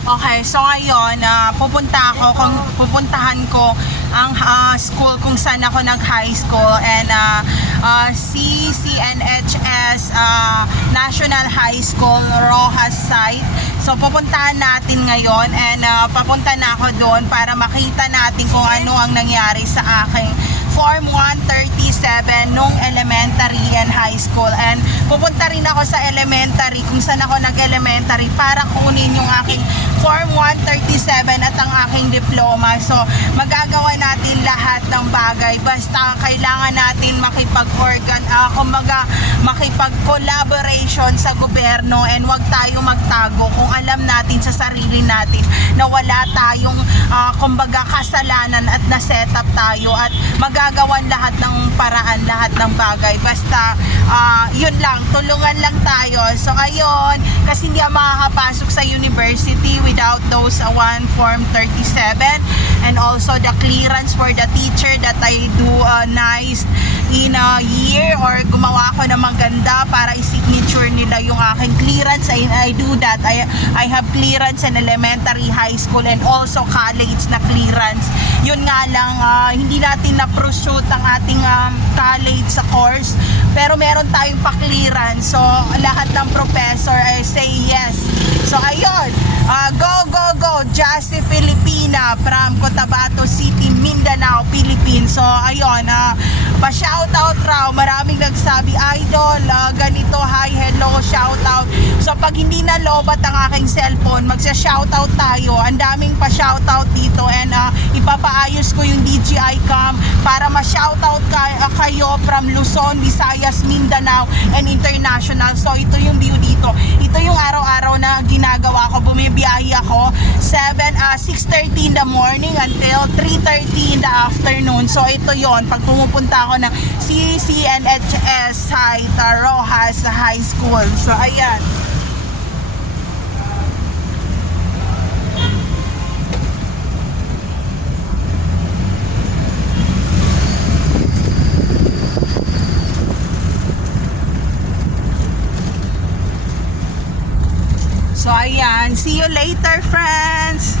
Okay, so ngayon, pupuntahan ko ang school kung saan ako nag-high school, and CCNHS National High School, Rojas site. So pupuntahan natin ngayon, and papunta na ako doon para makita natin kung ano ang nangyari sa aking Form 137 nung elementary and high school. And pupunta rin ako sa elementary kung saan ako nag-elementary para kunin yung aking Form 137 at ang aking diploma. So magagawa natin lahat ng bagay, basta kailangan natin makipag-collaboration sa gobyerno, and wag tayo magtago kung alam natin sa sarili natin na wala tayong kasalanan at na-set up tayo, at magagawan lahat ng paraan, lahat ng bagay. Basta yun lang, tulungan lang tayo. So ayun, kasi hindi ako makakapasok sa university without those Form 37, and also the clearance for the teacher that I do nice in a year, or gumawa ako ng maganda para i-signature nila yung aking clearance. I do that. I have clearance in elementary, high school, and also college na clearance. Yun nga lang, hindi natin na-proshoot ang ating college sa course, pero meron tayong pa-clearance. So lahat ng professor ay say yes. So ayun, go Justy Filipina from Cotabato City, Mindanao, Philippines. So ayun, pa-shoutout raw, maraming nagsabi, idol, ganito, hi, hello, shoutout. So pag hindi na lobat ang aking cellphone, magsa-shoutout tayo. Ang daming pa-shoutout dito, and ipapaayos ko yung DJI cam para ma-shoutout kayo from Luzon, Visayas, Mindanao, and international. So ito yung view dito. Ito yung araw-araw na ginagawa ko. Bumibiyahe ako 6:30 in the morning until 3:30 in the afternoon. So ito yon, pag pumupunta ako ng CCNHS site, Rojas High School. So ayan. So ayan, see you later, friends!